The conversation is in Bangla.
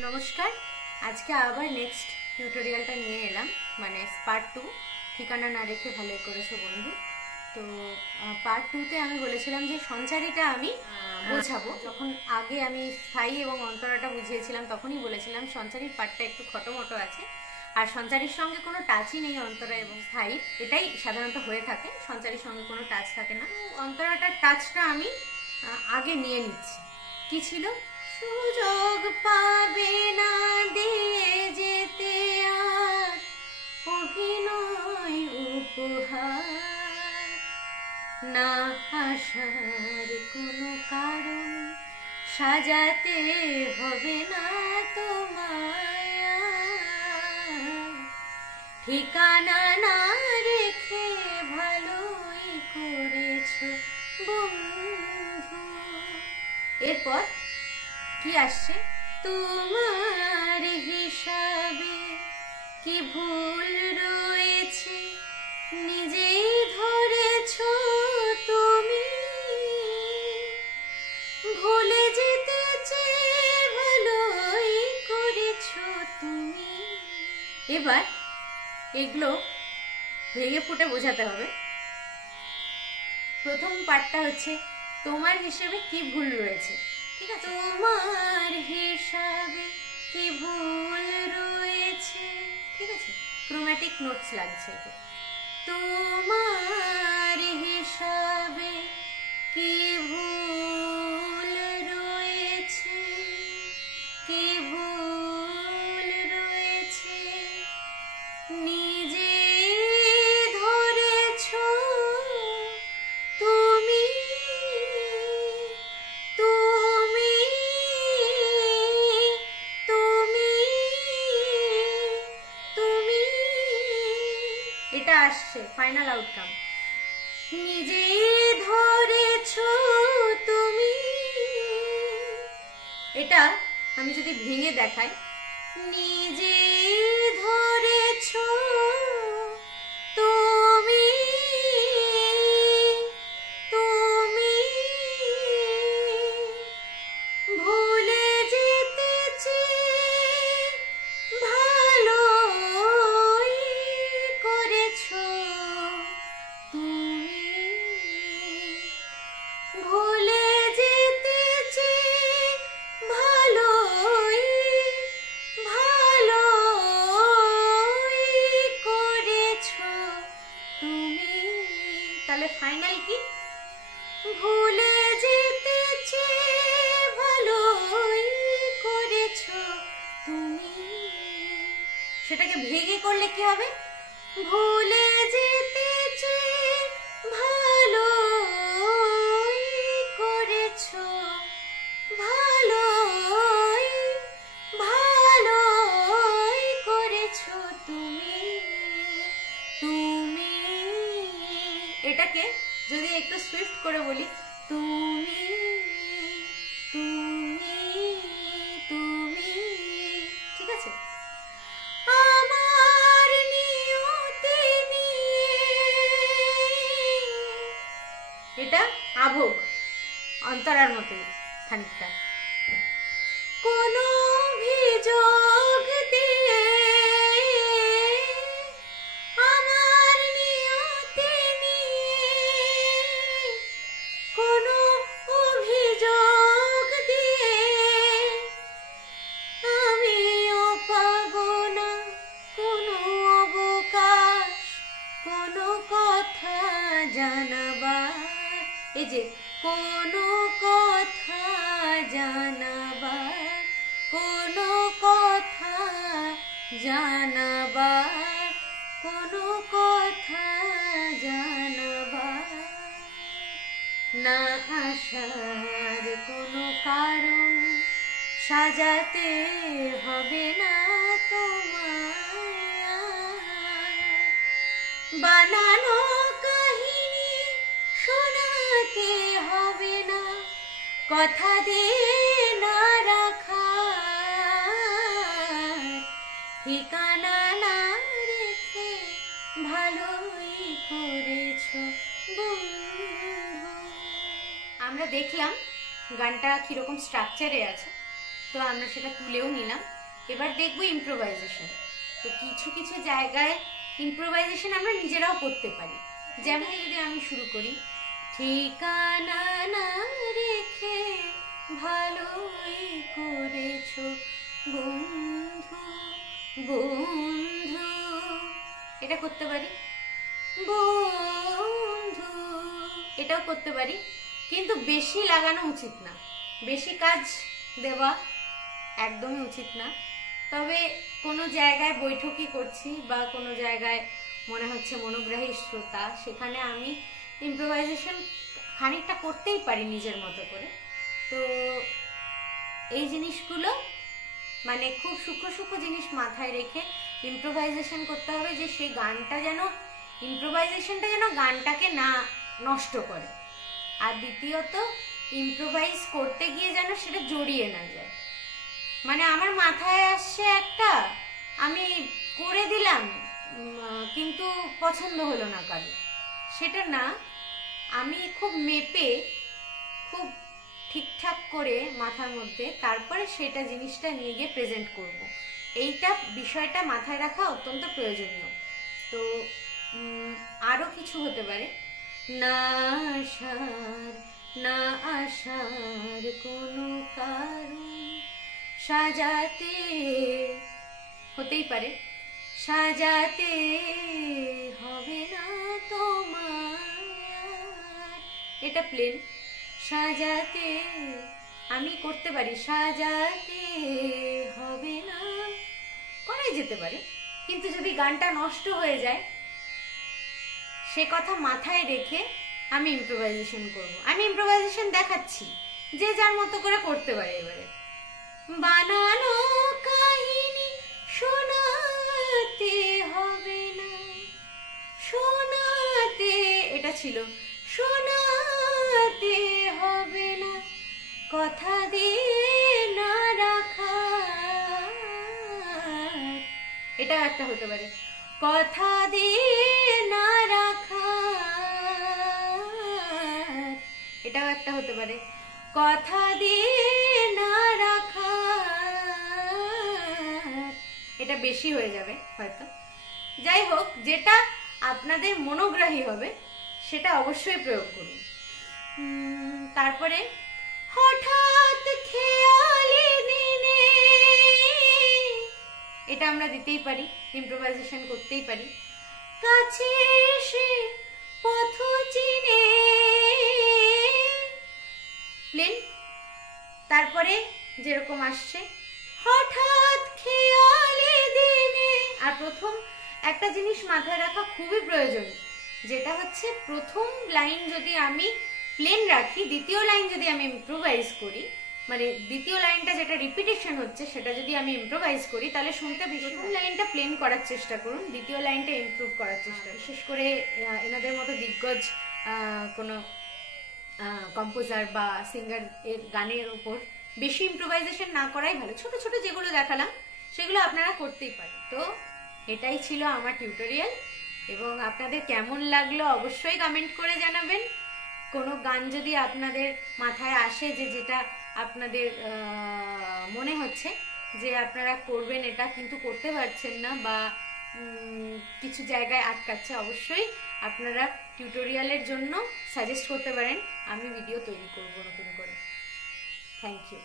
নমস্কার, আজকে আবার নেক্সট টিউটোরিয়ালটা নিয়ে এলাম, মানে পার্ট 2, ঠিকানা না রেখে ভালোই করেছো বন্ধু। তো পার্ট 2তে আমি বলেছিলাম যে সঞ্চারীটা আমি বোঝাবো। যখন আগে আমি স্থায়ী এবং অন্তরাটা বুঝিয়েছিলাম তখনই বলেছিলাম সঞ্চারীর পার্টটা একটু খটোমটো আছে, আর সঞ্চারীর সঙ্গে কোনো টাচই নেই অন্তরা এবং স্থায়ী, এটাই সাধারণত হয়ে থাকে, সঞ্চারীর সঙ্গে কোনো টাচ থাকে না। অন্তরাটার টাচটা আমি আগে নিয়ে নিচ্ছি। কি ছিল? সুযোগ পাবে না দিয়ে যেতে আর অভিনয় উপহার, না আসার কোনো কারণ সাজাতে হবে না তোমায়, ঠিকানা না রেখে ভালোই করেছো বন্ধু। এরপর কি আসছে? তোমার হিসাবে কি ভুল রয়েছে নিজেই ধরেছো তুমি, ভুলে যেতে চেয়ে ভালোই করেছো তুমি। এবার এগুলো ভেঙে ফুটে বোঝাতে হবে। প্রথম পার্টটা হচ্ছে তোমার হিসেবে কি ভুল রয়েছে, ঠিক আছে? তোমার হিসাবে কি ভুল রয়েছে, ঠিক আছে? ক্রোম্যাটিক নোটস লাগছে। তোমার হিসাবে কি ভুল রয়েছে, কি ভুল রয়েছে নিজে ধরেছো তুমি, তুমি, তুমি, তুমি। এটা আসছে ফাইনাল আউটকাম, নিজে ধরেছো তুমি। এটা আমি যদি ভেঙে দেখাই, নিজে ধরেছো তুমি, তুমি, ভুলে যেতে চেয়ে ভালোই করেছো তুমি, ভুলে যেতে চেয়ে ভালোই করেছো তুমি। তাহলে ফাইনাল কি? ভুলে যেতে চেয়ে ভালোই করেছো তুমি। সেটাকে ভেঙে করলে কি হবে? ভুলে যেতে চেয়ে ভালোই করেছো, ভালোই করেছো তুমি, তুমি। এটাকে যদি একটু সুইফট করে বলি, তুমি, তুমি, তুমি, ঠিক আছে? আমার নিয়তি নিয়ে, এটা আভোগ, অন্তরার মতোই খানিকটা। কোন অভিযোগ দিয়ে আমার নিয়তি নিয়ে, কোন অভিযোগ দিয়ে আমিও পাবো না কোনো অবকাশ, কোনো কথা জানাবার। এই যে কোনো কথা জানাবার, কোনো কথা জানাবার, কোনো কথা জানাবার, না আসার কোনো কারণ সাজাতে হবে না তোমায়, বানানো কাহিনী শোনাতে হবে না, কথা দিয়ে না রাখা, ঠিকানা না রেখে ভালোই করেছো বন্ধু। আমরা দেখলাম গানটা কিরকম স্ট্রাকচারে আছে। তো আমরা সেটা তুলেও নিলাম। এবার দেখবো ইম্প্রোভাইজেশন। তো কিছু কিছু জায়গায় ইম্প্রোভাইজেশন আমরা নিজেরাও করতে পারি। যেমন যদি আমি শুরু করি, ঠিকানা না রেখে ভালোই করেছো বন্ধু বন্ধু, এটা করতে পারি। বন্ধু এটাও করতে পারি, কিন্তু বেশি লাগানো উচিত না, বেশি কাজ দেওয়া একদমই উচিত না। তবে কোনো জায়গায় বৈঠকি করছি বা কোনো জায়গায় মনে হচ্ছে মনোগ্রাহী শ্রোতা, সেখানে আমি ইম্প্রোভাইজেশন খানিকটা করতেই পারি নিজের মতো করে। তো এই জিনিসগুলো মানে খুব সূক্ষ্ম সূক্ষ্ম জিনিস মাথায় রেখে ইম্প্রোভাইজেশন করতে হবে, যে সেই গানটা যেন, ইম্প্রোভাইজেশনটা যেন গানটাকে না নষ্ট করে। আর দ্বিতীয়ত ইম্প্রোভাইজ করতে গিয়ে যেন সেটা জড়িয়ে না যায়। মানে আমার মাথায় আসছে একটা, আমি করে দিলাম, কিন্তু পছন্দ হলো না কারো, সেটা না। আমি খুব মেপে, খুব ঠিকঠাক করে মাথার মধ্যে তারপরে সেটা জিনিসটা নিয়ে গিয়ে প্রেজেন্ট করব। এইটা বিষয়টা মাথায় রাখা অত্যন্ত প্রয়োজনীয়। তো আরো কিছু হতে পারে, না আসার না আসার কোনো কারণ সাজাতে, হতেই পারে, সাজাতে হবে না তোমার, এটা প্লেন। সাজাতে আমি করতে পারি, সাজাতে হবে না, করাই যেতে পারে। কিন্তু যদি গানটা নষ্ট হয়ে যায়, সে কথা মাথায় রেখে আমি ইম্প্রোভাইজেশন করব। আমি ইম্প্রোভাইজেশন দেখাচ্ছি, যে যার মতো করে করতে পারে। এবারে বানানো কাহিনী শোনাতে হবে না, শোনাতে, এটা ছিল, শোনাতে হবে না, কথা দিয়ে না রাখা, এটা একটা হতে পারে, কথা দিয়ে না রাখা, এটাও একটা হতে পারে, কথা দিয়ে না রাখা, এটা বেশি হয়ে যাবে হয়তো। যাই হোক, যেটা আপনাদের মনোগ্রাহী হবে সেটা অবশ্যই প্রয়োগ করুন। তারপরে হঠাৎ খেয়ালি দিনে, এটা আমরা দিতেই পারি, ইম্প্রোভাইজেশন করতেই পারি। কাছে এসে পথ চিনে, প্লেন। তারপরে যেরকম আসছে, হঠাৎ খেয়ালি দিনে। আর প্রথম একটা জিনিস মাথায় রাখা খুবই প্রয়োজন, যেটা হচ্ছে প্রথম লাইন যদি আমি প্লেন রাখি, দ্বিতীয় লাইন যদি আমি ইম্প্রোভাইজ করি, মানে দ্বিতীয় লাইনটা যেটা রিপিটেশন হচ্ছে সেটা যদি আমি ইম্প্রোভাইজ করি, তাহলে শুনতে প্রথম লাইনটা প্লেন করার চেষ্টা করুন, দ্বিতীয় লাইনটা ইমপ্রুভ করার চেষ্টা। বিশেষ করে এনাদের মতো দিগ্গজ কোনো কম্পোজার বা সিঙ্গার এর গানের উপর বেশি ইম্প্রোভাইজেশন না করাই ভালো। ছোট ছোট যেগুলো দেখালাম সেগুলো আপনারা করতেই পারেন। তো এটাই ছিল আমার টিউটোরিয়াল, এবং আপনাদের কেমন লাগলো অবশ্যই কমেন্ট করে জানাবেন। কোনো গান যদি আপনাদের মাথায় আসে, যে যেটা আপনাদের মনে হচ্ছে যে আপনারা করবেন এটা, কিন্তু করতে পারছেন না, বা কিছু জায়গায় আটকাচ্ছে, অবশ্যই আপনারা টিউটোরিয়ালের জন্য সাজেস্ট করতে পারেন। আমি ভিডিও তৈরি করব নতুন করে। Thank you.